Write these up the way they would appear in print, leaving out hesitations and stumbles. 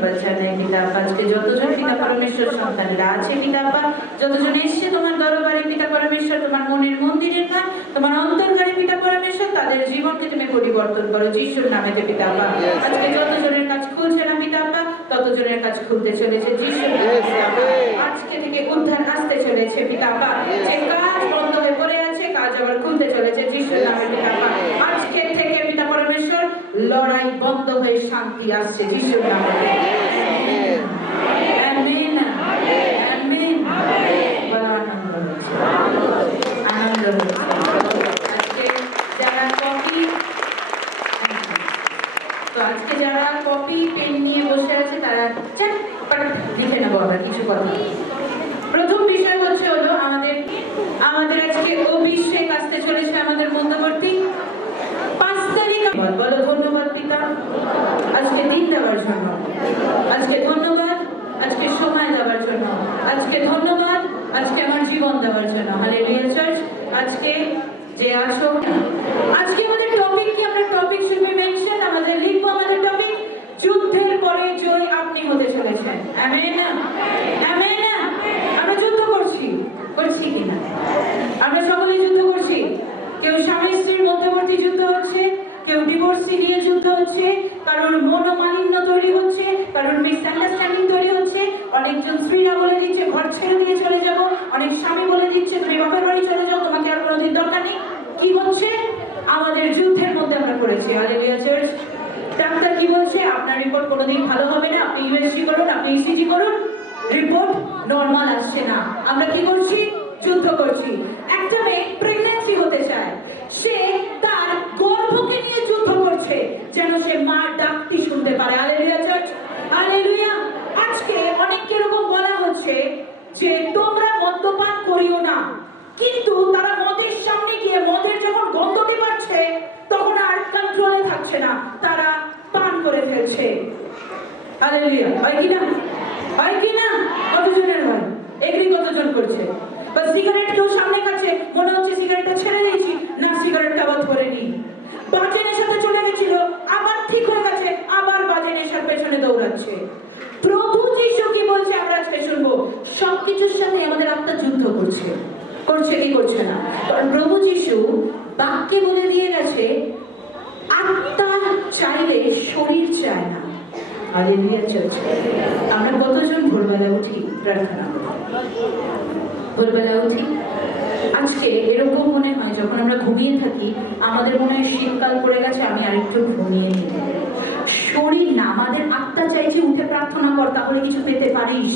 ধন্যবাদ জানাই পিতা আপা। আজকে যতজন পিতা পরমেশ্বর সন্তানেরা আছে পিতা আপা, যতজন এসছে তোমার দরবারে পিতা পরমেশ্বর, তোমার মনের মন্দিরের না তোমার অন্তর্গারে পিতা পরমেশ্বর, তাদের জীবনকে তুমি পরিবর্তন করো যিশুর নামেতে পিতা আপা। আজকে যতজনের কাজ খুলছে না পিতা আপা, ততজনের কাজ খুলতে চলেছে যিশুর নামেতে। আজকে থেকে উদ্ধার আসতে চলেছে পিতা আপা। যে কাজ বন্ধ হয়ে পড়ে আছে, কাজ আবার খুলতে চলেছে যিশুর নামে পিতা আপা। আজকে থেকে পিতা পরমেশ্বর লড়াই বন্ধ হয়ে শান্তি আসছে যিশুর নামে। Amen amen. বলো আনন্দ হচ্ছে, আনন্দ হচ্ছে। আজকে যারা কপি আজকে যারা কপি পেন নিয়ে বসে আছে তারা চটপট লিখে নেবো আমরা কিছু কথা। প্রথম বিষয় হচ্ছে হলো আমাদের আজকে অভিষেক আসতে চলেছে আমাদের মধ্যবর্তী 5 তারিখ। বলো ধন্যবাদ পিতা আজকে দিন দেওয়ার জন্য, আজকে ধন্যবাদ আজকে সময় দেওয়ার জন্য, আজকে ধন্যবাদ আজকে আমার জীবন দেওয়ার জন্য। Hallelujah church. আজকে যে আসো, আজকে আমাদের টপিক কি? আমরা টপিক শুড বি মেনশন, আমাদের লিখবো আমাদের টপিক যুদ্ধের পরে জয় আপনি হতে চলেছেন। Amen amen. আমরা যুদ্ধ করছি কিনা? আমরা সকলে যুদ্ধ করছি। কেউ স্বামী স্ত্রীর মধ্যবর্তী যুদ্ধ হচ্ছে, কেউ ডিভোর্সি নিয়ে যুদ্ধ হচ্ছে, কারোর মনোমালিন্য তৈরি হচ্ছে, কারোর মিসআন্ডারস্ট্যান্ডিং তৈরি হচ্ছে। অনেকজন স্ত্রীরা বলে দিচ্ছে ঘর ছেড়ে দিয়ে চলে যাব, অনেক স্বামী বলে দিচ্ছে তুমি বাপের বাড়ি চলে যাও, তোমাকে আর কোনোদিন দরকার নেই। কি হচ্ছে? আমাদের যুদ্ধের মধ্যে আমরা পড়েছি। Hallelujah church. ডাক্তার কি বলছে? আপনার রিপোর্ট কোনোদিন ভালো হবে না, আপনি ইউএসজি করুন, আপনি ইসিজি করুন, রিপোর্ট নরমাল আসছে না। আমরা কি করছি? যুদ্ধ করছি। একটা মেয়ে প্রেগন্যান্সি হতে চায়, সে তার গর্ভকে নিয়ে যুদ্ধ করছে যেন সে মার ডাকটি শুনতে পারে। Hallelujah church. হালেলুয়া। আজকে অনেককে এরকম বলা হচ্ছে যে তোমরা মদ্যপান করিও না, কিন্তু তারা মদের সামনে গিয়ে মদের যখন গন্ধটি পাচ্ছে তখন আর কন্ট্রোলে থাকছে না, তারা পান করে ফেলছে। হালেলুয়া। হয় কি না? হয় কি না? কতজনের হয়? এগ্রি কতজন করছে? বা সিগারেট কেউ সামনে কাছে, মনে হচ্ছে সিগারেটটা ছেড়ে দিয়েছি, না সিগারেটটা আবার ধরে নি। বাজে নেশাতে চলে গেছিল, আবার ঠিক হয়ে গেছে, আবার বাজে নেশার পেছনে দৌড়াচ্ছে। প্রভু যিশু কি বলছে আমরা আজকে শুনবো? সবকিছুর সাথে আমাদের আত্মা যুদ্ধ করছে কি করছে না? কারণ প্রভু যিশু বাক্যে বলে দিয়ে গেছে আত্মা চাইলে শরীর চায় না। Hallelujah church. আমরা কতজন ভোরবেলা উঠি প্রার্থনা করি? ভোরবেলা উঠি। আজকে এরকম মনে হয় যখন আমরা ঘুমিয়ে থাকি আমাদের মনে হয় শীতকাল পড়ে গেছে, আমি আরেকটু ঘুমিয়ে নিই। শরীর না, আমাদের আত্মা চাইছে উঠে প্রার্থনা কর, তাহলে কিছু পেতে পারিস।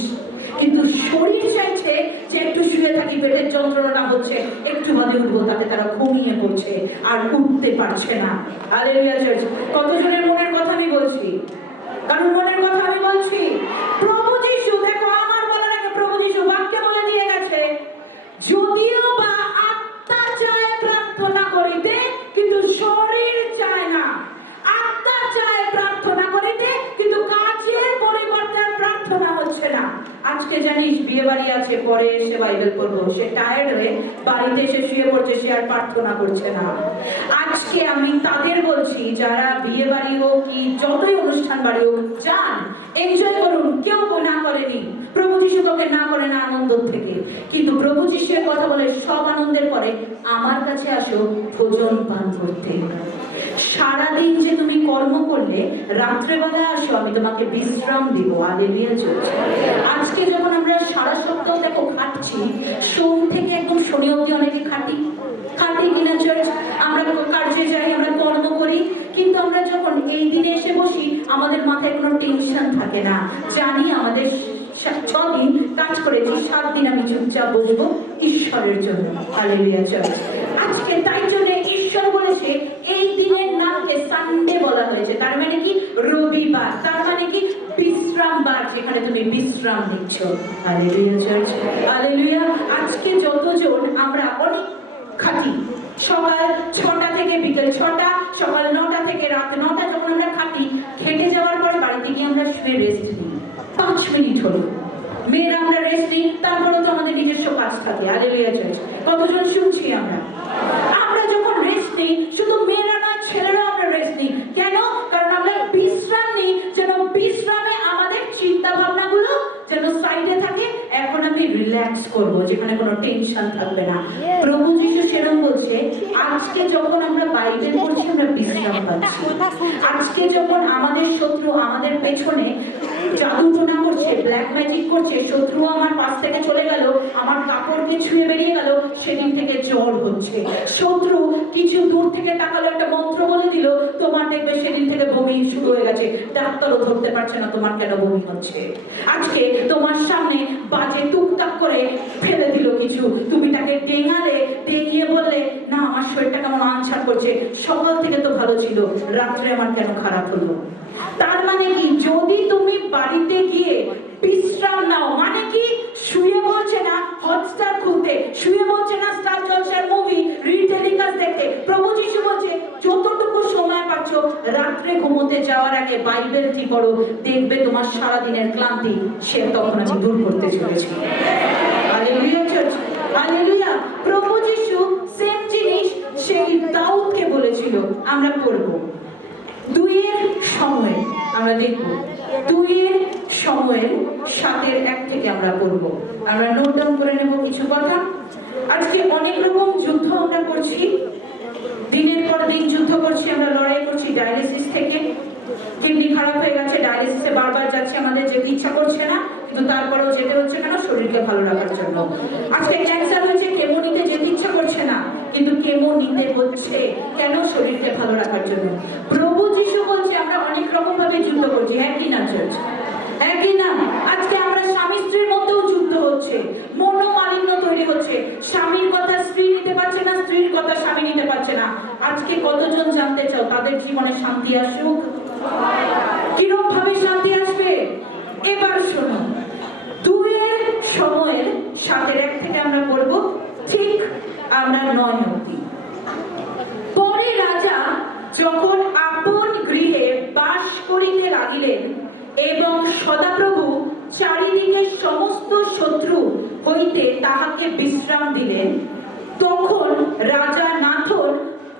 কিন্তু শরীর চাইছে যে একটু শুয়ে থাকি, পেটের যন্ত্রণা হচ্ছে, একটু বাদে উঠবো, তাতে তারা ঘুমিয়ে পড়ছে আর উঠতে পারছে না। Hallelujah church. কতজনের মনের কথা আমি বলছি? কারণ মনের কথা আমি বলছি। প্রভু যিশু, দেখো আমার বলার আগে প্রভু যিশু বাক্যে বলে দিয়ে গেছে যদিও বা আত্মা চায় প্রার্থনা করিতে, কিন্তু শরীর চায় না। আত্মা চায় প্রার্থনা করিতে, কিন্তু কাজের পরিবর্তে প্রার্থনা হচ্ছে না। আজকে জানিস বিয়ে বাড়ি আছে, পরে এসে বাইবেল পড়বো, সে টায়ার্ড হয়ে বাড়িতে এসে শুয়ে পড়ছে, সে আর প্রার্থনা করছে না। আজকে আমি তাদের বলছি যারা বিয়ে বাড়ি হোক কি যতই অনুষ্ঠান বাড়ি হোক যান, এনজয় করুন, কেউ না করেনি। প্রভু যিশু তোকে না করে না আনন্দ থেকে, কিন্তু প্রভু যিশুর কথা বলে সব আনন্দের পরে আমার কাছে আসো ভোজন পান করতে। সারাদিন যে তুমি কর্ম করলে, রাত্রেবেলা আসো, আমি তোমাকে বিশ্রাম দিব। Hallelujah church. আজকে যখন আমরা সারা সপ্তাহ দেখো খাটছি, সোম থেকে একদম শনি অবধি অনেকে খাটি কিনা চার্চ? আমরা কার্যে যাই, আমরা কর্ম করি, কিন্তু আমরা যখন এই দিনে এসে বসি আমাদের মাথায় কোনো টেনশন থাকে না। জানি আমাদের 6 দিন কাজ করেছি, 7 দিন আমি চুপচাপ বসবো ঈশ্বরের জন্য। Hallelujah church. আজকে তাই জন্য ঈশ্বর বলেছে এই দিনের নামকে সানডে বলা হয়েছে। তার মানে কি? রবিবার। তার মানে কি? বিশ্রাম বার, যেখানে তুমি বিশ্রাম নিচ্ছ। Hallelujah church. হালেলুয়া। আজকে যতজন আমরা অনেক খাটি, সকাল 6টা থেকে বিকেল 6টা, সকাল 9টা থেকে রাত 9টা, যখন আমরা খাটি, খেটে যাওয়ার পর বাড়িতে গিয়ে আমরা শুয়ে রেস্ট নিই। 5 মিনিট হলো মেয়েরা আমরা রেস্ট নিই, তারপরে তো আমাদের নিজস্ব কাজ থাকে। Hallelujah church. কতজন শুনছি আমরা? আমরা যখন রেস্ট নিই, শুধু মেয়েরা না ছেলেরা আমরা রেস্ট নিই। কেন? কারণ আমরা বিশ্রাম নিই যেন বিশ্রামে আমাদের রিল্যাক্স করব, যেখানে কোনো টেনশন থাকবে না। প্রভু যিশু সেরকম বলছে, আজকে যখন আমরা বাইবেল পড়ছি আমরা বিশ্রাম পাচ্ছি। আজকে যখন আমাদের শত্রু আমাদের পেছনে জাদু টোনা করছে, ব্ল্যাক ম্যাজিক করছে, শত্রু আমার পাশ থেকে চলে গেল, আমার কাপড়কে ছুঁয়ে বেরিয়ে গেল, সেদিন থেকে জ্বর হচ্ছে। শত্রু কিছু দূর থেকে তাকালো, একটা মন্ত্র বলে দিল, তোমার দেখবে সেদিন থেকে বমি শুরু হয়ে গেছে, ডাক্তারও ধরতে পারছে না তোমার কেন বমি হচ্ছে। আজকে তোমার সামনে বাজে টুকটাক করে ফেলে দিল কিছু, তুমি তাকে ডেঙালে, ডেঙিয়ে বললে, না আমার শরীরটা কেমন আনছাড় করছে, সকাল থেকে তো ভালো ছিল, রাত্রে আমার কেন খারাপ হলো। তার মানে কি, যদি তুমি বাড়িতে গিয়ে বিশ্রাম নাও, মানে কি, শুয়ে বলছে না হটস্টার খুলতে, শুয়ে বলছে না স্টার জলসার মুভি রিটেলিকাস্ট দেখতে। প্রভু যিশু বলছে, যতটুকু সময় পাচ্ছ রাত্রে ঘুমোতে যাওয়ার আগে বাইবেলটি পড়ো, দেখবে তোমার সারা দিনের ক্লান্তি সে তখন আমি দূর করতে চলেছি। Hallelujah church, hallelujah. প্রভু যিশু সেম জিনিস সেই দাউদকে বলেছিল। আমরা পড়ব 2 সময়, আমরা দেখব 2 সময়ের 7:1 থেকে আমরা পড়ব। আমরা নোট ডাউন করে নেব কিছু কথা। আজকে অনেক রকম যুদ্ধ আমরা করছি, দিনের পর দিন যুদ্ধ করছি, আমরা লড়াই করছি ডায়ালিসিস থেকে। কিডনি খারাপ হয়ে গেছে, ডায়ালিসিসে বারবার যাচ্ছে, আমাদের যেতে ইচ্ছা করছে না, কিন্তু তারপরেও যেতে হচ্ছে কেন, শরীরকে ভালো রাখার জন্য। আজকে ক্যান্সার হয়েছে, কেমো নিতে যেতে ইচ্ছা করছে না, কিন্তু কেমো নিতে হচ্ছে কেন, শরীরকে ভালো রাখার জন্য। প্রভু যিশু বলছে আমরা অনেক রকম ভাবে যুদ্ধ করছি, একই না চার্চ, একই না। আজকে আমরা স্বামী স্ত্রীর মধ্যেও যুদ্ধ হচ্ছে, মনোমালিন্য তৈরি হচ্ছে, স্বামীর কথা স্ত্রী নিতে পারছে না, স্ত্রীর কথা স্বামী নিতে পারছে না। আজকে কতজন জানতে চাও তাদের জীবনে শান্তি আসুক? কিরকম ভাবে শান্তি আসবে? এবার শোনো, 2 সময়ের 7:1 থেকে আমরা পড়ব, ঠিক আমরা 9 অবধি। পরে রাজা যখন আপন গৃহে বাস করিতে লাগিলেন এবং সদাপ্রভু চারিদিকে সমস্ত শত্রু হইতে তাহাকে বিশ্রাম দিলেন, তখন রাজা নাথন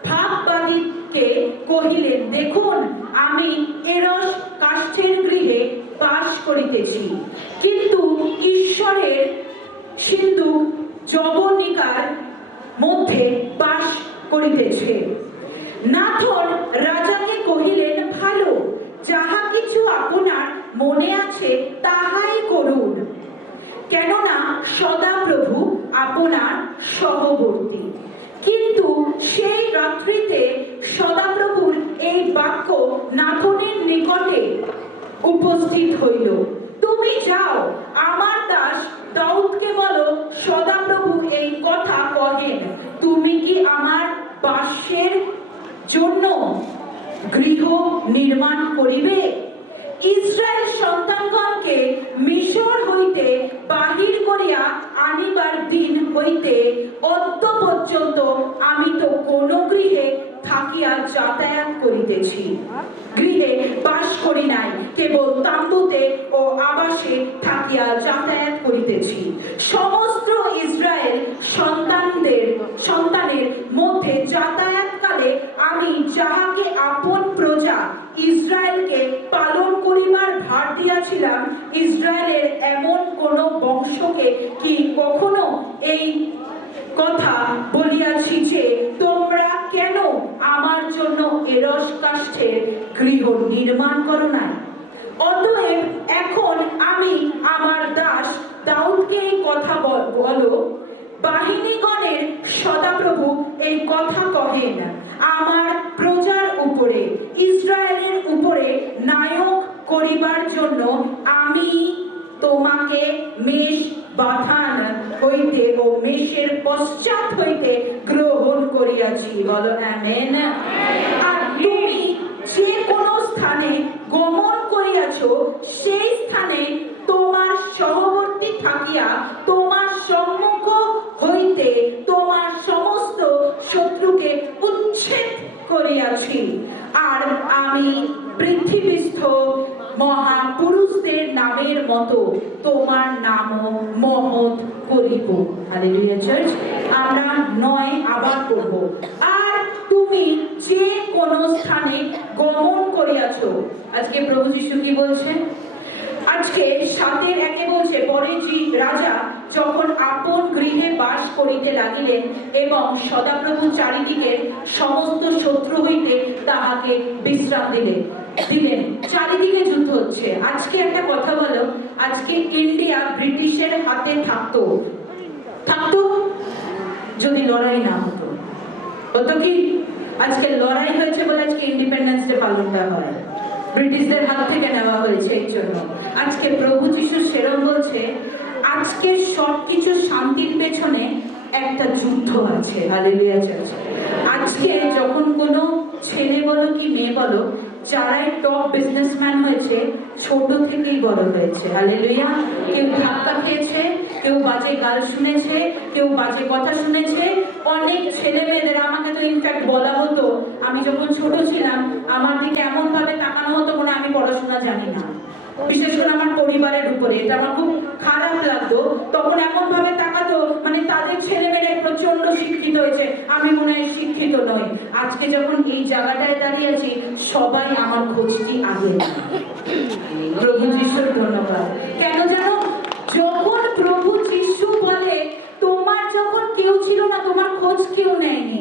ভাববাদীকে কহিলেন, দেখুন আমি এরস কাষ্ঠের গৃহে বাস করিতেছি, কিন্তু ঈশ্বরের সিন্ধু যবনিকার মধ্যে বাস করিতেছে। নাথন রাজাকে কহিলেন, ভালো, যাহা কিছু আপনার মনে আছে তাহাই করুন, কেননা সদাপ্রভু আপনার সহবর্তী। কিন্তু সেই রাত্রিতে সদাপ্রভুর এই বাক্য নাথনের নিকটে উপস্থিত হইল, তুমি যাও, আমার দাস দাউদকে বলো, সদাপ্রভু এই কথা কহেন, তুমি কি আমার বাসের জন্য গৃহ নির্মাণ করিবে? ইসরায়েল সন্তানগণকে মিশর হইতে বাহির করিয়া আনিবার দিন হইতে অদ্য পর্যন্ত আমি তো কোন গৃহে থাকিয়া যাতায়াত করিতেছি, গৃহে বাস করি নাই, কেবল তাঁবুতে ও আবাসে থাকিয়া যাতায়াত করিতেছি। সমস্ত ইসরায়েল সন্তানের মধ্যে যাতায়াতকালে আমি যাহাকে আপন প্রজা ইসরায়েলকে পালন করিবার ভার দিয়াছিলাম, ইসরায়েলের এমন কোন বংশকে কি কখনো এই কথা বলিয়াছি যে তোমরা কেন আমার জন্য এরস কাষ্ঠের গৃহ নির্মাণ করো না? অতএব এখন আমি আমার দাস দাউদকে এই কথা বলো, বাহিনীগণের সদাপ্রভু এই কথা কহেন, আমার প্রজার উপরে ইসরায়েলের উপরে নায়ক করিবার জন্য আমি তোমাকে মেষ বাথান হইতে ও মেষের পশ্চাৎ হইতে গ্রহণ করিয়াছি। বলো আমেন। আর তুমি যে কোন স্থানে গমন করিয়াছ, সেই স্থানে তোমার সহবর্তী থাকিয়া তোমার সম্মুখ হইতে তোমার সমস্ত শত্রুকে উচ্ছেদ করিয়াছি। আর আমি পৃথিবীস্থ মহাপুরুষদের নামের মতো তোমার নামও মহৎ করিব। Hallelujah church. আমরা 9 আবার পড়ব। আর তুমি যে কোন স্থানে গমন করিয়াছ। আজকে প্রভু যিশু কি বলছেন? আজকে 7:1 বলছে, পরে রাজা যখন আপন গৃহে বাস করিতে লাগিলেন এবং সদাপ্রভু চারিদিকের সমস্ত শত্রু হইতে তাহাকে বিশ্রাম দিলেন। চারিদিকে যুদ্ধ হচ্ছে। আজকে একটা কথা বলো, আজকে ইন্ডিয়া ব্রিটিশের হাতে থাকতো যদি লড়াই না হতো? হতো কি? আজকে লড়াই হয়েছে বলে আজকে ইন্ডিপেন্ডেন্স ডে পালনটা হয়, ব্রিটিশদের হাত থেকে নেওয়া হয়েছে এই জন্য। আজকে প্রভু যিশু সেরম বলছে, আজকে সবকিছু শান্তির পেছনে একটা যুদ্ধ আছে। Hallelujah church. আজকে যখন কোনো ছেলে বলো কি মেয়ে বলো, যারাই টপ বিজনেসম্যান হয়েছে ছোট থেকেই বড় হয়েছে। হালেলুয়া। কেউ ধাক্কা খেয়েছে, কেউ বাজে গাল শুনেছে, কেউ বাজে কথা শুনেছে। অনেক ছেলে মেয়েদের, আমাকে তো ইনফ্যাক্ট বলা হতো, আমি যখন ছোট ছিলাম আমার দিকে এমন ভাবে তাকানো হতো মনে আমি পড়াশোনা জানি না। বিশেষ করে আমার পরিবারের উপরে এটা আমার খুব খারাপ লাগতো। তখন এমন ভাবে তাকাতো মানে তাদের ছেলে মেয়েরা প্রচন্ড শিক্ষিত হয়েছে, আমি মনে হয় শিক্ষিত নই। আজকে যখন এই জায়গাটায় দাঁড়িয়ে আছি সবাই আমার খোঁজটি আগে। প্রভু যিশুর ধন্যবাদ। কেন জানো? যখন প্রভু যিশু বলে তোমার যখন কেউ ছিল না, তোমার খোঁজ কেউ নেয়নি,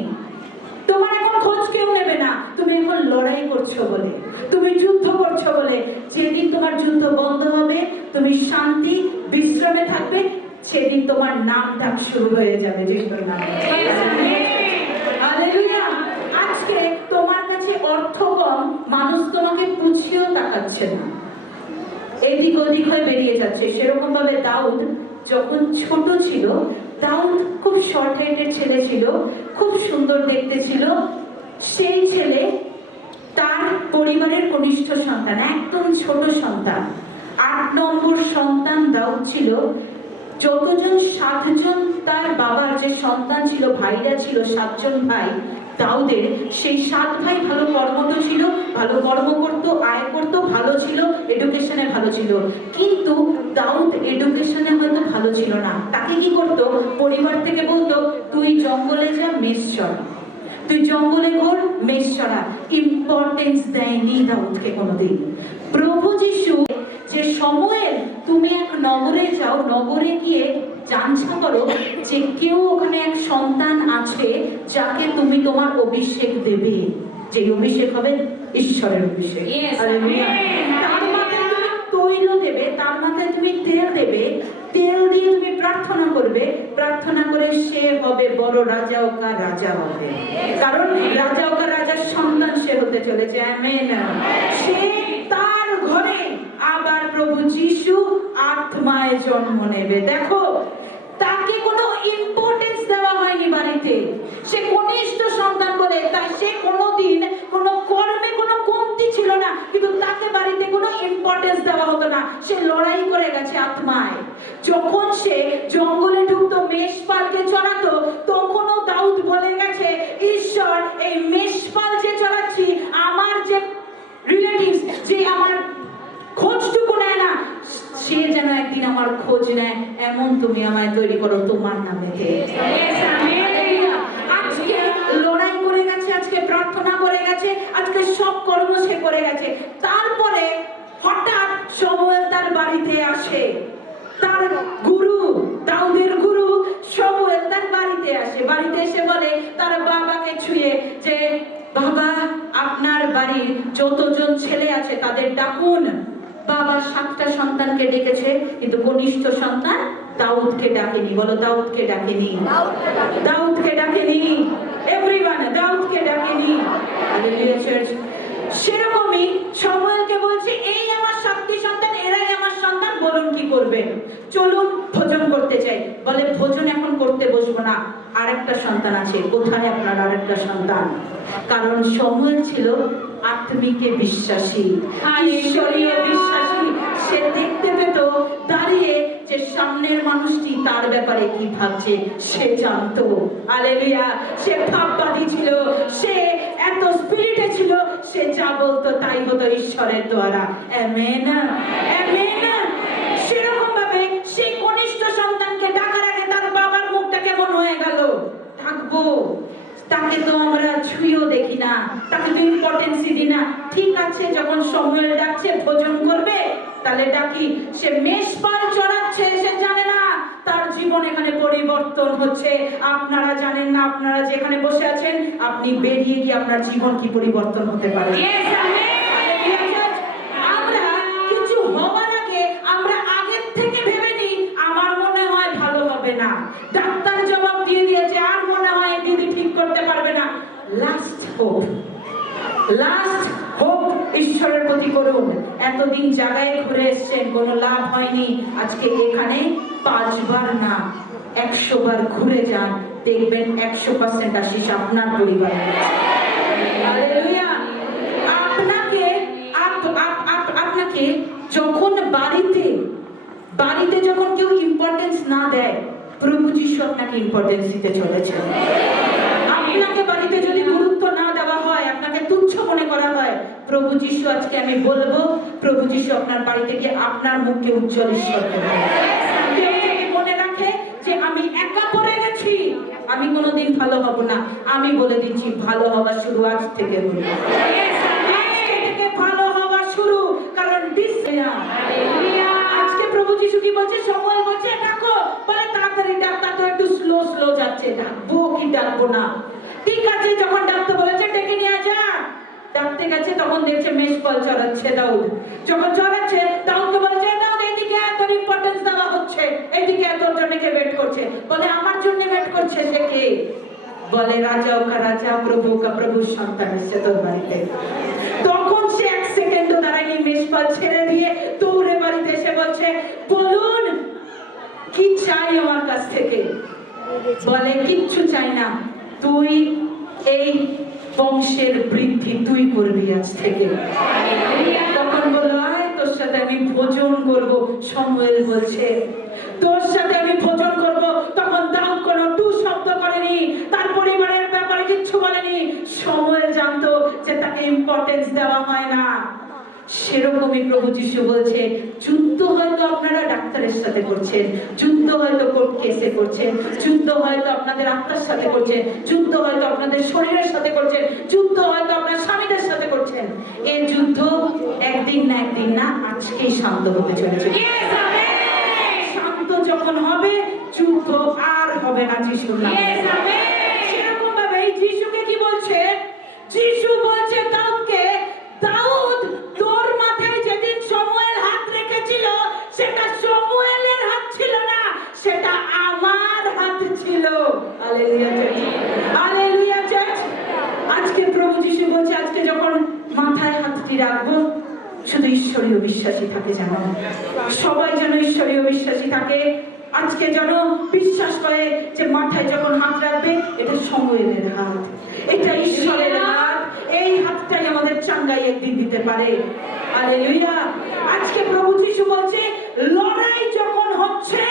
তোমার এখন খোঁজ কেউ নেবে না, তুমি এখন লড়াই করছো বলে, তুমি যুদ্ধ করছো বলে। যেদিন তোমার যুদ্ধ বন্ধ হবে, তুমি শান্তি বিশ্রামে থাকবে, সেদিন তোমার নাম ডাক শুরু হয়ে যাবে যিশুর নামে। হালেলুয়া। আজকে তোমার কাছে অর্থ কম, মানুষ তোমাকে পুছিয়েও তাকাচ্ছে না, এদিক ওদিক হয়ে বেরিয়ে যাচ্ছে। সেরকম ভাবে দাউদ যখন ছোট ছিল, দাউদ খুব শর্ট হাইটের ছেলে ছিল, খুব সুন্দর দেখতে ছিল। সেই ছেলে তার পরিবারের কনিষ্ঠ সন্তান, একদম ছোট সন্তান, 8 নম্বর সন্তান দাউদ ছিল। যতজন 7 জন তার বাবার যে সন্তান ছিল, ভাইরা ছিল 7 জন ভাই দাউদের, সেই 7 ভাই ভালো কর্মঠ ছিল, ভালো কর্ম করতো, আয় করতো, ভালো ছিল, এডুকেশনে ভালো ছিল। কিন্তু দাউদ এডুকেশনে হয়তো ভালো ছিল না। তাকে কি করতো? পরিবার থেকে বলতো তুই জঙ্গলে যা, মেষ চড়া, তুই জঙ্গলে ঘোর, মেষ চড়া। ইম্পর্টেন্স দেয়নি দাউদকে কোনোদিন। প্রভু যিশু যে সময়ের তুমি এক নগরে যাও, নগরে গিয়ে জানছা করো যে কেউ ওখানে এক সন্তান আছে যাকে তুমি তোমার অভিষেক দেবে, যে অভিষেক হবে ঈশ্বরের অভিষেক। তার মাথায় তুমি তৈল দেবে, তার মাথায় তুমি তেল দেবে, তেল দিয়ে তুমি প্রার্থনা করবে, প্রার্থনা করে সে হবে বড় রাজা ও কার রাজা হবে, কারণ রাজা ও কার রাজার সন্তান সে হতে চলেছে। আমেন। সে তার ঘরে আবার প্রভু যিশু আত্মায় জন্ম নেবে। দেখো, তাকে কোনো ইম্পর্টেন্স দেওয়া হয়নি বাড়িতে, সে কনিষ্ঠ সন্তান বলে, তাই সে কোনোদিন কোনো কর্মে কোনো কমতি ছিল না, কিন্তু তাকে বাড়িতে কোনো ইম্পর্টেন্স দেওয়া হতো না। সে লড়াই করে গেছে আত্মায়। যখন সে জঙ্গলে ঢুকতো, মেষপালকে চড়াতো, তখনও দাউদ বলে গেছে, ঈশ্বর এই মেষপাল যে চড়াচ্ছি, আমার যে রিলেটিভস, যে আমার খোঁজটুকু নেয় না, সে যেন একদিন আমার খোঁজ নেয়, এমন তুমি আমায় তৈরি করো তোমার নামেতে। আজকে লড়াই করে গেছে, আজকে প্রার্থনা করে গেছে, আজকে সব কর্ম সে করে গেছে। তারপরে হঠাৎ শমূয়েল তার বাড়িতে আসে, তার গুরু, দাউদের গুরু শমূয়েল তার বাড়িতে আসে। বাড়িতে এসে বলে তার বাবাকে ছুঁয়ে যে বাবা, আপনার বাড়ির যতজন ছেলে আছে তাদের ডাকুন। বাবা 7টা সন্তানকে ডেকেছে, কিন্তু কনিষ্ঠ সন্তান দাউদকে ডাকেনি। বলো, দাউদকে ডাকেনি, দাউদকে ডাকেনি। এভরিওয়ান, দাউদকে ডাকেনি। Hallelujah church. সেরকমই শমূয়েলকে বলছে, এই আমার 7টি সন্তান, এরাই আমার সন্তান, বলুন কি করবেন? চলুন ভোজন করতে চাই। বলে ভোজন এখন করতে বসবো না, আরেকটা সন্তান আছে। কোথায় আপনার আরেকটা সন্তান? কারণ শমূয়েল ছিল আত্মিকে বিশ্বাসী, ঈশ্বরীয় বিশ্বাসী। সে দেখতে পেত দাঁড়িয়ে যে সামনের মানুষটি তার ব্যাপারে কি ভাবছে, সে জানতো। হালেলুয়া। সে ভাববাদী ছিল, সে এত স্পিরিটে ছিল, সে যা বলতো তাই হতো ঈশ্বরের দ্বারা। Amen, amen. সেরকম ভাবে সেই কনিষ্ঠ সন্তানকে ডাকার আগে তার বাবার মুখটা কেমন হয়ে গেল। থাকবো, তাকে তো আমরা ছুঁয়েও দেখি না, তাকে তো ইম্পর্টেন্সই দিই না। ঠিক আছে, যখন শমূয়েল ডাকছে ভোজন করবে, তাহলে ডাকি। সে মেষপাল চড়াচ্ছে, সে জানে না তার জীবন পরিবর্তন হচ্ছে, আপনারা জানেন না। আপনারা যেখানে বসে আছেন, আপনি বেরিয়ে গিয়ে আপনার জীবন কি পরিবর্তন হতে পারে। আমরা কিছু হওয়ার আগে আমরা আগের থেকে ভেবে নিই, আমার মনে হয় ভালো হবে না, ডাক্তার জবাব দিয়ে দিয়েছে, আর মনে হয় দিদি ঠিক করতে পারবে না। লাস্ট হোপ ঈশ্বরের প্রতি করুন। এতদিন জায়গায় ঘুরে এসেছেন, কোনো লাভ হয়নি, আজকে এখানে 5 বার না 100 বার ঘুরে যান, দেখবেন 100% আশিস আপনার পরিবারে। হালেলুয়া। আপনাকে যখন বাড়িতে যখন কেউ ইম্পর্টেন্স না দেয়, প্রভু যিশু আপনাকে ইম্পর্টেন্স দিতে চলেছে। আপনাকে বাড়িতে যদি গুরুত্ব না দেওয়া হয়, আপনাকে তুচ্ছ মনে করা হয়, প্রভু যিশু আজকে আমি বলবো, প্রভু যিশু আপনার বাড়িতে গিয়ে আপনার মুখকে উজ্জ্বল ঈশ্বর করবে। কেউ যদি মনে রাখে যে আমি একা পড়ে গেছি, আমি কোনোদিন ভালো হব না, আমি বলে দিচ্ছি ভালো হওয়া শুরু আজ থেকে হলো। ভালো হওয়া শুরু, কারণ আজকে প্রভু যিশু কি বলছে? সময় বলছে ডাকো, বলে তাড়াতাড়ি ডাক, তা তো একটু স্লো যাচ্ছে, ডাকবো কি ডাকবো না? ঠিক আছে, যখন ডাকতে বলেছে ডেকে নিয়ে যা। ডাকতে গেছে, তখন দেখছে মেষপাল চড়াচ্ছে দাউদ। যখন চড়াচ্ছে, দাউদকে বলেছে দাউদ এইদিকে তোর ইম্পর্টেন্স দেওয়া হচ্ছে, এইদিকে তোর জন্য কে ওয়েট করছে? বলে আমার জন্য ওয়েট করছে। সে কে? বলে রাজাও কা রাজা, প্রভু কা প্রভু, সন্তান এসেছে তোর বাড়িতে। তখন সে 1 সেকেন্ডও দাঁড়ায়নি, মেষপাল ছেড়ে দিয়ে দৌড়ে বাড়িতে এসে বলছে, বলুন কি চাই আমার কাছ থেকে? বলে কিচ্ছু চাই না, তুই এই বংশের বৃদ্ধি তুই করবি আজ থেকে। তখন বললো আয় তোর সাথে আমি ভোজন করব। শমুয়েল বলছে তোর সাথে আমি ভোজন করব। তখন দাউদ কোনো টু শব্দ করেনি, তার পরিবারের ব্যাপারে কিচ্ছু বলেনি। শমুয়েল জানতো যে তাকে ইম্পর্টেন্স দেওয়া হয় না। সেরকমই প্রভু যিশু বলছে, যুদ্ধ হয়তো আপনারা ডাক্তারের সাথে করছেন, যুদ্ধ হয়তো কোর্ট কেসে করছেন, যুদ্ধ হয়তো আপনাদের আত্মার সাথে করছেন, যুদ্ধ হয়তো আপনাদের শরীরের সাথে করছেন, যুদ্ধ হয়তো আপনার স্বামীদের সাথে করছেন। এই যুদ্ধ একদিন না আজকেই শান্ত হতে চলেছে। শান্ত যখন হবে, যুদ্ধ আর হবে না যিশুর নামে। সেরকম ভাবে এই যিশুকে কি বলছে? যিশু বলছে দাউদকে, দাউদ তোর মাথায় যেদিন শমুয়েল হাত রেখেছিল, সেটা শমুয়েলের হাত ছিল না, সেটা আমার হাত ছিল। Hallelujah church, hallelujah church. আজকে প্রভু যিশু বলছে, আজকে যখন মাথায় হাতটি রাখবো, শুধু ঈশ্বরীয় বিশ্বাসী থাকে, জানো সবাই যেন ঈশ্বরীয় বিশ্বাসী থাকে। আজকে যেন বিশ্বাস করে যে মাথায় যখন হাত রাখবে, এটা শমুয়েলের হাত, এটা ঈশ্বরের হাত। এই হাতটাই আমাদের চাঙ্গাই একদিন দিতে পারে। হালেলুয়া। আজকে প্রভু যিশু বলছে, লড়াই যখন হচ্ছে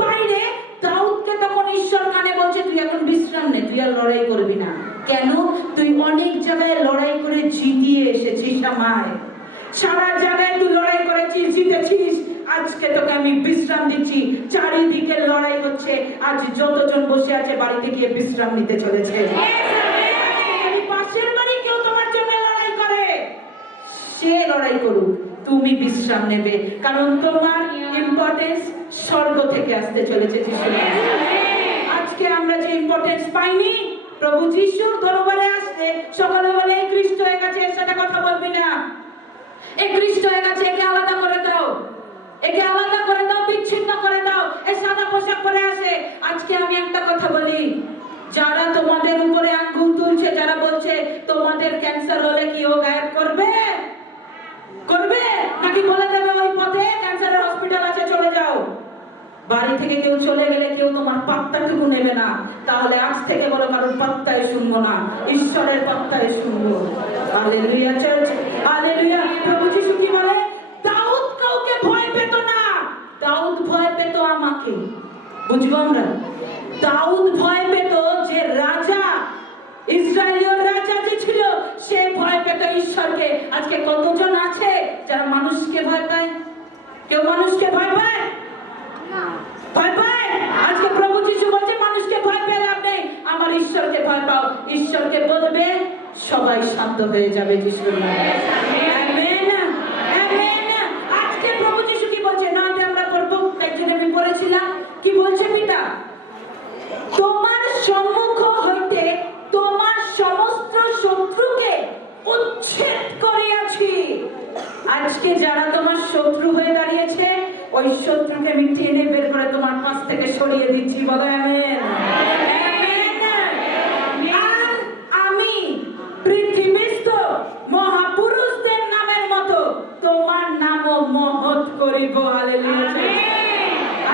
বাইরে, দাউদকে তখন ঈশ্বর কানে বলছে, তুই এখন বিশ্রাম নে, তুই আর লড়াই করবি না। কেন? তুই অনেক জায়গায় লড়াই করে জিতিয়ে এসেছিস আমায়, সারা জায়গায় তুই লড়াই করেছিস, জিতেছিস। আজকে তোকে আমি বিশ্রাম দিচ্ছি। চারিদিকে লড়াই হচ্ছে, আজ যতজন বসে আছে বাড়িতে গিয়ে বিশ্রাম নিতে চলেছে। পাশের বাড়ি কেউ তোমার জন্য লড়াই করে, সে লড়াই করুক, তুমি বিশ্রাম নেবে, কারণ তোমার ইম্পর্টেন্স স্বর্গ থেকে আসতে চলেছে যিশু। আজকে আমরা যে ইম্পর্টেন্স পাইনি, প্রভু যিশুর দরবারে আসলে সকালে বলে এই খ্রিস্ট হয়ে গেছে, এর সাথে কথা বলবি না, এই খ্রিস্ট হয়ে গেছে, একে আলাদা করে দাও, একে আলাদা করে দাও, বিচ্ছিন্ন করে দাও, এই সাদা পোশাক পরে আসে। আজকে আমি একটা কথা বলি, যারা তোমাদের উপরে আঙ্গুল তুলছে, যারা বলছে তোমাদের ক্যান্সার হলে কি ও গায়েব করবে নাকি বলে দেবে ওই পথে ক্যান্সারের হসপিটাল আছে চলে যাও? বাড়ি থেকে কেউ চলে গেলে কেউ তোমার পাত্তাটুকু নেবে না। তাহলে আজ থেকে বলো, কারোর পাত্তায় শুনবো না, ঈশ্বরের পাত্তায় শুনবো। Hallelujah church, hallelujah. প্রভু যিশু কি বলে? দাউদ কাউকে ভয় পেত না, দাউদ ভয় পেত আমাকে। বুঝবো আমরা? দাউদ ভয় পেত যে রাজা, ইসরায়েলীয় রাজা যে ছিল, সে ভয় পেত ঈশ্বরকে। আজকে কতজন আছে যারা মানুষকে ভয় পায়? কেউ মানুষকে ভয় পায়? ভয় পায়? আজকে প্রভু যিশু বলছে, মানুষকে ভয় পেয়ে লাভ নেই, আমার ঈশ্বরকে ভয় পাও। ঈশ্বরকে বলবে, সবাই শান্ত হয়ে যাবে যিশুর নামে। Amen, amen. আজকে প্রভু যিশু কি বলছে? না আমরা পড়বো, একজন আমি পড়েছিলাম, কি বলছে পিতা? শত্রু হয়ে দাঁড়িয়েছে, ওই শত্রুকে আমি টেনে বের করে তোমার কাছ থেকে সরিয়ে দিচ্ছি। বলো আমেন। আর আমি পৃথিবীস্থ মহাপুরুষদের নামের মতো তোমার নামও মহৎ করিব। হালেলুয়া।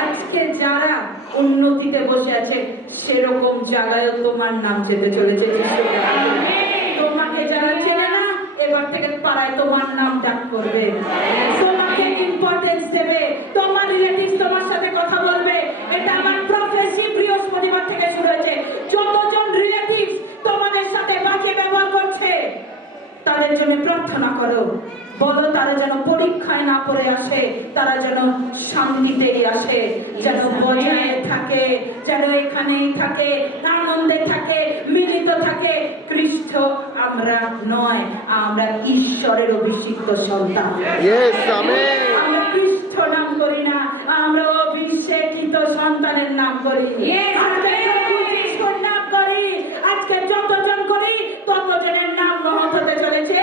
আজকে যারা উন্নতিতে বসে আছে সেরকম জায়গায় তোমার নাম যেতে চলেছে। তোমাকে যারা চেনে না এবার থেকে পাড়ায় তোমার নাম ডাক করবে, তোমাকে ইম্পর্টেন্স দেবে, তোমার রিলেটিভস তোমার সাথে কথা বলবে। এটা আমার প্রফেসি বৃহস্পতিবার থেকে শুরু হয়েছে। যতজন রিলেটিভস তোমাদের সাথে বাজে ব্যবহার করছে তাদের জন্য প্রার্থনা করো, বলো তারা যেন পরীক্ষায় না পড়ে আসে, তারা যেন শান্তিতেই আসে, যেন বজায় থাকে, যেন এখানেই থাকে, আনন্দে থাকে, মিলিত থাকে। খ্রিস্ট আমরা নয়, আমরা ঈশ্বরের অভিষিক্ত সন্তান। আমরা খ্রিস্ট নাম করি না, আমরা অভিষেকিত সন্তানের নাম করি। নাম করি। আজকে যতজন করি ততজনের নাম মহৎ হতে চলেছে,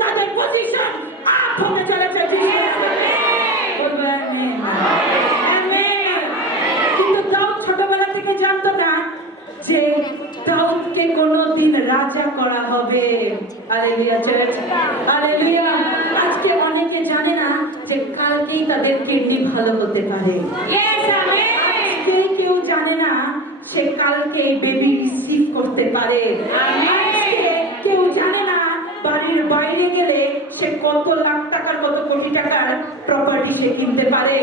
তাদের পজিশন আপ হতে চলেছে। কিন্তু দাউদ ছোটবেলা থেকে জানতো না যে দাউদকে কোনদিন রাজা করা হবে। Hallelujah church, hallelujah. আজকে অনেকে জানে না যে কালকেই তাদের কিডনি ভালো হতে পারে। আজকে কেউ জানে না সে কালকে বেবি রিসিভ করতে পারে। আজকে কেউ জানে না বাড়ির বাইরে গেলে সে কত লাখ টাকার, কত কোটি টাকার প্রপার্টি সে কিনতে পারে।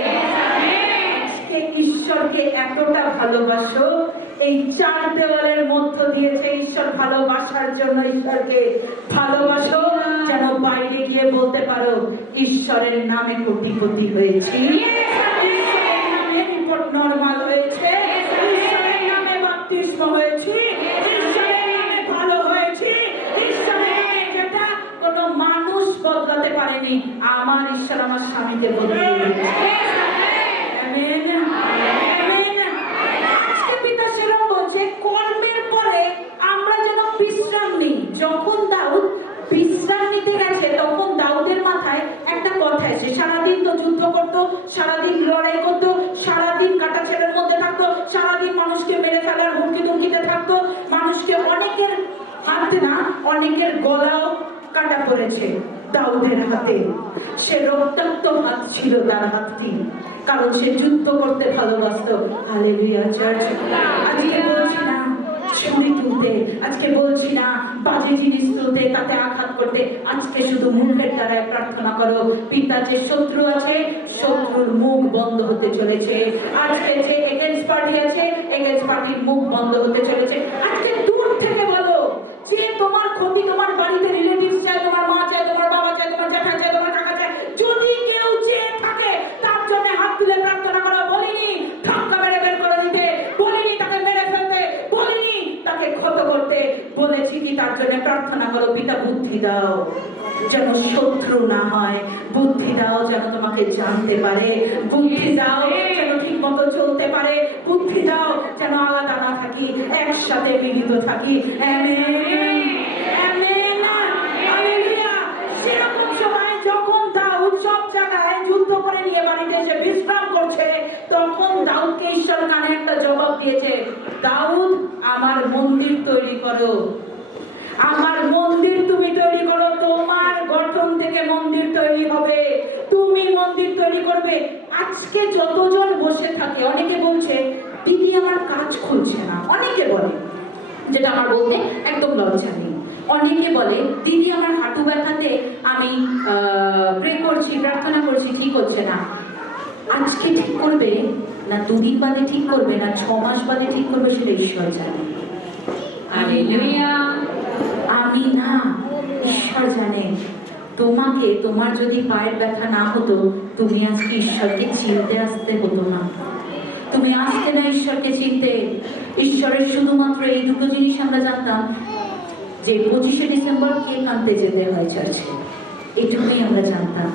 আজকে ঈশ্বরকে এতটা ভালোবাসো, এই চার দেওয়ালের মধ্য দিয়েছে ঈশ্বর ভালোবাসার জন্য। ঈশ্বরকে ভালোবাসো যেন বাইরে গিয়ে বলতে পারো ঈশ্বরের নামে কোটিপতি হয়েছি, ঈশ্বরের নামে রিপোর্ট নরমাল হয়েছে, ঈশ্বরের নামে বাপ্তিস্ম হয়েছি, ঈশ্বরের নামে ভালো হয়েছি, ঈশ্বরের নামে যেটা কোনো মানুষ বদলাতে পারেনি আমার ঈশ্বর আমার স্বামীকে বদলে দিয়েছে। যখন দাউদ বিশ্রাম নিতে গেছে তখন দাউদের মাথায় একটা কথা এসে, সারাদিন তো যুদ্ধ করতো, সারাদিন লড়াই করতো, সারাদিন কাটাছেড়ের মধ্যে থাকতো, সারাদিন মানুষকে মেরে ফেলার হুমকি ধুমকিতে থাকতো, মানুষকে অনেকের হাতে না অনেকের গলাও কাটা পড়েছে দাউদের হাতে। সে রক্তাক্ত হাত ছিল তার হাতটি, কারণ সে যুদ্ধ করতে ভালোবাসতো। Hallelujah church. আজকে বলছি না ছুরি তুলতে, আজকে বলছি না বাজে জিনিস তুলতে, তাতে আঘাত করতে। আজকে শুধু মুখের দ্বারায় প্রার্থনা করো, পিতা যে শত্রু আছে শত্রুর মুখ বন্ধ হতে চলেছে। আজকে যে এগেইনস্ট পার্টি আছে এগেইনস্ট পার্টির মুখ বন্ধ হতে চলেছে। আজকে দূর থেকে বলো যে তোমার ক্ষতি, তোমার বাড়িতে রিলেটিভস চায়, তোমার মা চায়, তোমার বাবা চায়, তোমার জ্যাঠা চায়, তোমার কাকা চায়, যদি কেউ চেয়ে থাকে তার জন্য হাত তুলে প্রার্থনা করো। বলিনি ধাক্কা মেরে বের করে দিতে, বলিনি তাকে মেরে ফেলতে, বলিনি তাকে ক্ষত করতে, বলেছি কি তার জন্য প্রার্থনা করো। পিতা বুদ্ধি দাও যেন শত্রু না হয়, বুদ্ধি দাও যেন তোমাকে জানতে পারে, বুদ্ধি দাও যেন ঠিক মতো চলতে পারে, বুদ্ধি দাও যেন আলাদা না থাকি, একসাথে মিলিত থাকি। সেরকম সময় যখন দাউদ সব জায়গায় যুদ্ধ করে নিয়ে বাড়িতে এসে বিশ্রাম করছে, তখন দাউদকে ঈশ্বর কানে একটা জবাব দিয়েছে, দাউদ আমার মন্দির তৈরি করো, আমার মন্দির তুমি তৈরি করো, তোমার গঠন থেকে মন্দির তৈরি হবে, তুমি মন্দির তৈরি করবে। আজকে যতজন বসে থাকে, অনেকে বলছে দিদি আমার কাজ খুলছে না, অনেকে বলে, যেটা আমার বলতে একদম লজ্জা নেই। অনেকে বলে দিদি আমার হাঁটু ব্যথাতে আমি প্রে করছি, প্রার্থনা করছি, ঠিক হচ্ছে না। আজকে ঠিক করবে না 2 দিন বাদে ঠিক করবে না 6 মাস বাদে ঠিক করবে সেটা ঈশ্বর জানে। হালেলুয়া। আমি না, ঈশ্বর জানে। তোমাকে, তোমার যদি পায়ের ব্যথা না হতো তুমি আজকে ঈশ্বরকে চিনতে আসতে হতো না, তুমি আসতে না ঈশ্বরকে চিনতে। ঈশ্বরের শুধুমাত্র এই দুটো জিনিস আমরা জানতাম, যে 25শে ডিসেম্বর কেক আনতে যেতে হয় চার্চে, এটুকুই আমরা জানতাম।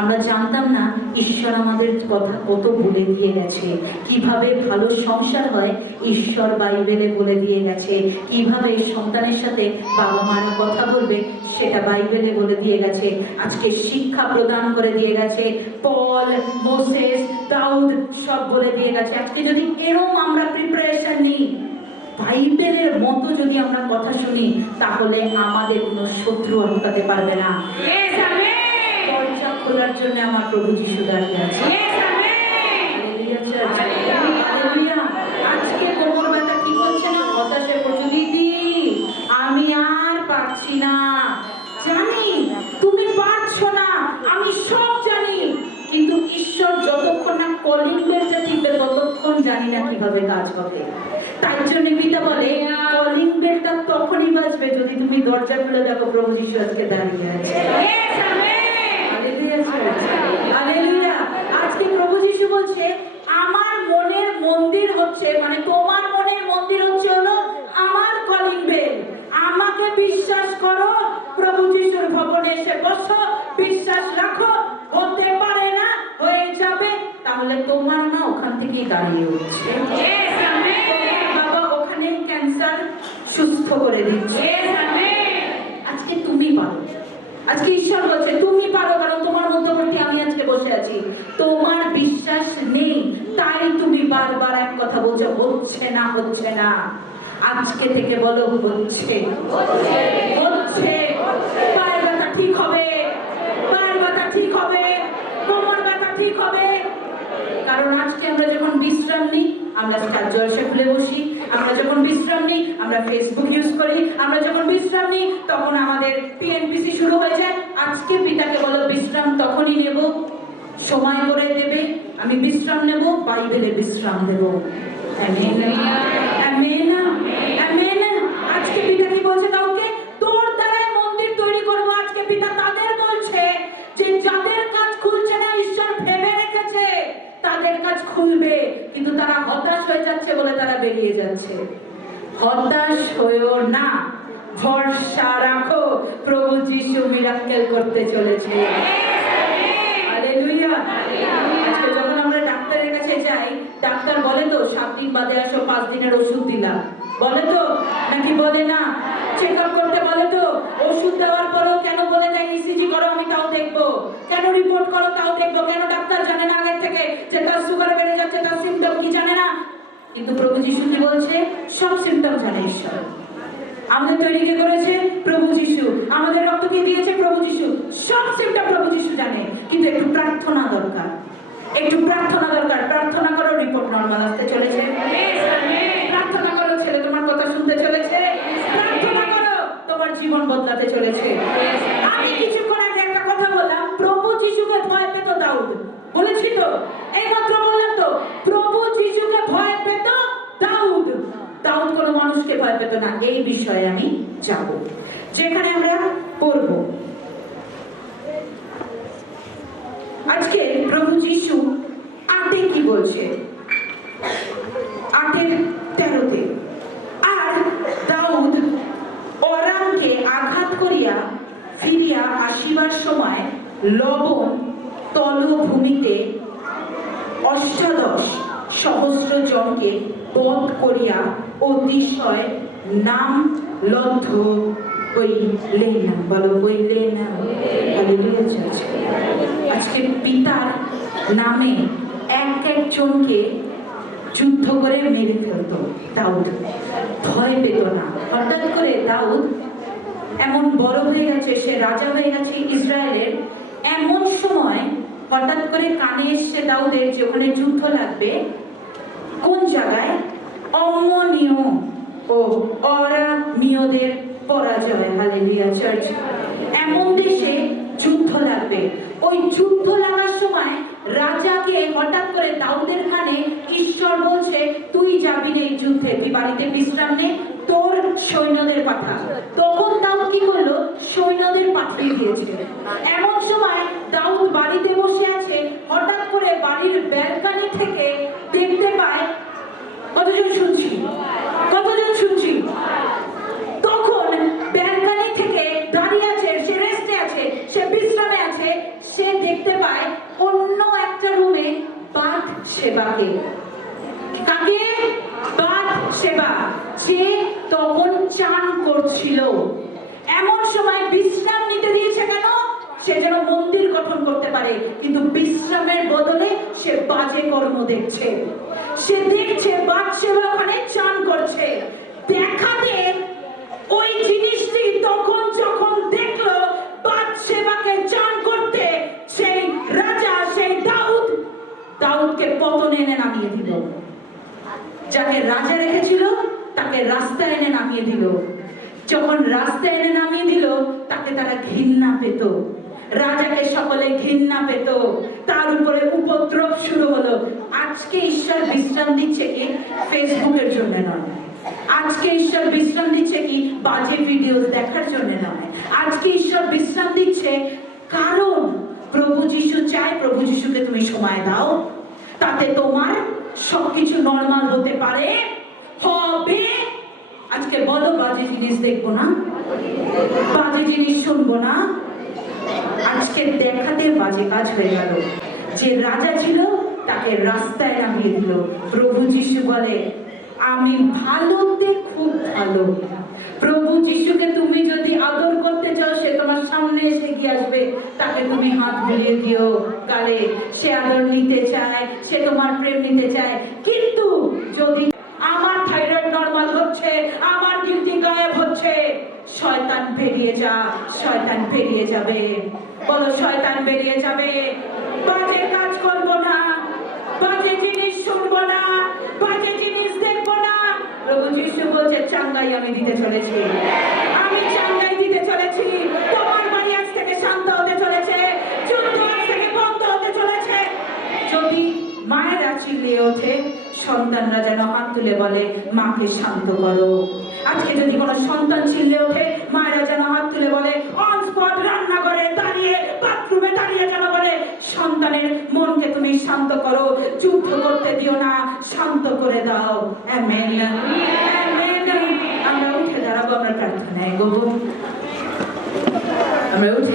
আমরা জানতাম না ঈশ্বর আমাদের কথা কত বলে দিয়ে গেছে, কিভাবে ভালো সংসার হয় ঈশ্বর বাইবেলে বলে দিয়ে গেছে, কিভাবে সন্তানের সাথে বাবা মারা কথা বলবে সেটা বাইবেলে বলে দিয়ে গেছে, আজকে শিক্ষা প্রদান করে দিয়ে গেছে, পল, মোসেস, দাউদ সব বলে দিয়ে গেছে। আজকে যদি এরকম আমরা প্রিপারেশন নিই, বাইবেলের মতো যদি আমরা কথা শুনি, তাহলে আমাদের কোনো শত্রু আটকাতে পারবে না। দরজা খোলার জন্য আমার প্রভু যিশু দাঁড়িয়ে আছে। আজকে কোমর ব্যথা ঠিক হচ্ছে না, হতাশায় পড়ছে, দিদি আমি আর পারছি না। জানি তুমি পারছো না, আমি সব জানি, কিন্তু ঈশ্বর যতক্ষণ না কলিং বেলটা টিপবে ততক্ষণ জানি না কিভাবে কাজ হবে। তাই জন্য পিতা বলে কলিং বেলটা তখনই বাজবে যদি তুমি দরজা খুলে দেখো প্রভু যিশু আজকে দাঁড়িয়ে আছে। হালেলুয়া। আজকে প্রভু যিশু বলছে আমার মনের মন্দির হচ্ছে, মানে তোমার মনের মন্দির হচ্ছে হলো আমার কলিং বেল। আমাকে বিশ্বাস করো, প্রভু যিশুর ভবনে এসে বসো, বিশ্বাস রাখো, হতে পারে না হয়ে যাবে, তাহলে তোমার মা ওখান থেকেই দাঁড়িয়ে উঠছে, বাবা ওখানে ক্যান্সার সুস্থ করে দিচ্ছে। আজকে তুমি পারো, আজকে ঈশ্বর বলছে তুমি পারো, কারণ তোমার মধ্যবর্তী আমি আজকে বসে আছি। তোমার বিশ্বাস নেই তাই তুমি বারবার এক কথা বলছো হচ্ছে না হচ্ছে না। আজকে থেকে বলো হচ্ছে হচ্ছে। পায়ের ব্যথা ঠিক হবে, পায়ের ব্যথা ঠিক হবে, কোমর ব্যথা ঠিক হবে। কারণ আজকে আমরা যখন বিশ্রাম নিই আমরা স্টার জলসা খুলে বসি, আমরা যখন বিশ্রাম নিই আমরা ফেসবুক ইউজ করি, আমরা যখন বিশ্রাম নিই তখন আমাদের পিএনপিসি শুরু হয়ে যায়। আজকে পিতাকে বলো বিশ্রাম তখনই নেব, সময় করে দেবে, আমি বিশ্রাম নেব, বাইবেলে বিশ্রাম দেব। Amen amen amen. আজকে পিতা কি বলছে কাউকে তোর দ্বারাই মন্দির তৈরি করব। আজকে পিতা তাদের বলছে যে যাদের কাজ খুলছে না ঈশ্বর ভেবে রেখেছে তাদের কাজ খুলবে, কিন্তু তারা হতাশ হয়ে যাচ্ছে বলে তারা বেরিয়ে যাচ্ছে। হতাশ হয়েও না, ভরসা রাখো, প্রভু যিশু মিরাক্কেল করতে চলেছে। হালেলুয়া। আজকে যখন আমরা ডাক্তারের কাছে যাই, ডাক্তার বলে তো 7 দিন বাদে আসো, 5 দিনের ওষুধ দিলাম, বলে তো নাকি বলে না? চেক আপ করতে বলে তো, ওষুধ দেওয়ার পরেও কেন বলে দেয় ইসিজি করো, আমি তাও দেখবো, কেন রিপোর্ট করো তাও দেখবো, কেন ডাক্তার জানে না আগে থেকে যে তার সুগার বেড়ে যাচ্ছে, তার সিমটম কি জানে না? কিন্তু প্রভু যিশু কি বলছে? সব সিমটম জানে ঈশ্বর। আমাদের তৈরি কে করেছে? প্রভু যিশু। আমাদের রক্ত কে দিয়েছে? প্রভু যিশু। সব সিমটম প্রভু যিশু জানে, কিন্তু একটু প্রার্থনা দরকার, একটু প্রার্থনা দরকার। প্রার্থনা করো, রিপোর্ট নরমাল আসতে চলেছে। প্রার্থনা করো, ছেলে তোমার কথা শুনতে চলেছে। প্রার্থনা করো, তোমার জীবন বদলাতে চলেছে। আমি কিছুক্ষণ আগে একটা কথা বললাম, প্রভু যিশুকে ভয় পেত দাউদ, বলেছি তো, এইমাত্র বললাম তো, প্রভু যিশুকে ভয় পেত দাউদ। দাউদ কোনো মানুষকে ভয় পেত না। এই বিষয়ে আমি যাব, যেখানে আমরা পড়ব। আজকে প্রভু যিশু 8 কি বলছে, 8:13 আর দাউদ অরামকে আঘাত করিয়া ফিরিয়া আসিবার সময় লবণ তলভূমিতে 18,000 জনকে বধ করিয়া অতিশয় নাম লব্ধ হইলেন। বলো হইলেন। আজকে পিতার নামে এক একজনকে যুদ্ধ করে মেরে ফেলত দাউদ, ভয় পেত না। হঠাৎ করে দাউদ এমন বড় হয়ে গেছে, সে রাজা হয়ে গেছে ইসরায়েলের। এমন সময় হঠাৎ করে কানে এসছে দাউদের যে ওখানে যুদ্ধ লাগবে। কোন জায়গায়? অম্মনীয় ও অরামীয়দের পরাজয়। Hallelujah church. এমন দেশে যুদ্ধ লাগবে। ওই যুদ্ধ লাগার সময় রাজাকে হঠাৎ করে দাউদের কানে ঈশ্বর বলছে তুই যাবি না এই যুদ্ধে, তুই বাড়িতে বিশ্রাম নে, তোর সৈন্যদের পাঠা। তখন দাউদ কি করলো? সৈন্যদের পাঠিয়ে দিয়েছে। এমন সময় দাউদ বাড়িতে বসে আছে, হঠাৎ করে বাড়ির ব্যালকনি থেকে দেখতে পায়, কতজন শুনছি, কতজন শুনছি, তখন ব্যালকনি থেকে দাঁড়িয়ে আছে, সে রেস্টে আছে, সে বিশ্রামে আছে, সে দেখতে দেখতে পায় অন্য একটা রুমে বাথ সেবাকে। কাকে? বাথ সেবা, যে তখন চান করছিল। এমন সময় বিশ্রাম নিতে দিয়েছে কেন? সে যেন মন্দির গঠন করতে পারে, কিন্তু বিশ্রামের বদলে সে বাজে কর্ম দেখছে। সে দেখছে বাথ সেবা ওখানে চান করছে। দেখাতে ওই জিনিসটি তখন যখন দেখলো বাথ সেবাকে চান করতে, সেই রাজা, সেই দাউদকে পতনে এনে নামিয়ে দিল। যাকে রাজা রেখেছিল তাকে রাস্তায় এনে নামিয়ে দিল। যখন রাস্তায় এনে নামিয়ে দিল, তাকে তারা ঘৃণা পেত। রাজাকে সকলে ঘৃণা পেত, তার উপরে উপদ্রব শুরু হলো। আজকে ঈশ্বর বিশ্রাম দিচ্ছে কি ফেসবুকের জন্য নয়, আজকে ঈশ্বর বিশ্রাম দিচ্ছে কি বাজে ভিডিও দেখার জন্য নয়, আজকে ঈশ্বর বিশ্রাম দিচ্ছে কারণ প্রভু যিশু চায় প্রভু যিশুকে তুমি সময় দাও, তাতে তোমার সবকিছু নরমাল হতে পারে, হবে। আজকে বলো বাজে জিনিস দেখবো না, বাজে জিনিস শুনবো না। আজকে দেখাতে বাজে কাজ হয়ে গেল। যে রাজা ছিল তাকে রাস্তায় নামিয়ে দিল। প্রভু যিশু বলে আমি ভালোতে খুব ভালো। প্রভু যিশুকে তুমি যদি আদর করতে চাও, সে তোমার সামনে এসে গিয়ে আসবে, তাকে তুমি হাত বুলিয়ে দিও গালে। সে আদর নিতে চায়, সে তোমার প্রেম নিতে চায়। কিন্তু যদি আমার থাইরয়েড নরমাল হচ্ছে, আমার গিলটি গায়েব হচ্ছে, শয়তান বেরিয়ে যা, শয়তান বেরিয়ে যাবে। বলো শয়তান বেরিয়ে যাবে। বাজে কাজ করব না, বাজে জিনিস শুনবো না, বাজে জিনিস দেখবো না। প্রভু যিশু বলছে চাঙ্গাই আমি দিতে চলেছি, আমি চাঙ্গাই দিতে চলেছি। তোমার বাড়ি আজ থেকে শান্ত হতে চলেছে, যুদ্ধ আজ থেকে বন্ধ হতে চলেছে। যদি মায়েরা চিল্লিয়ে ওঠে, সন্তানরা যেন হাত তুলে বলে মাকে শান্ত করো। আজকে যদি কোনো সন্তান চিল্লে ওঠে, মায়েরা যেন হাত তুলে বলে অন স্পট রান্নাঘরে দাঁড়িয়ে, বাথরুমে দাঁড়িয়ে যেন বলে সন্তানের মনকে তুমি শান্ত করো, যুদ্ধ করতে দিও না, শান্ত করে দাও। Amen, amen. আমরা উঠে দাঁড়াবো, আমরা প্রার্থনায় গো। আমরা উঠে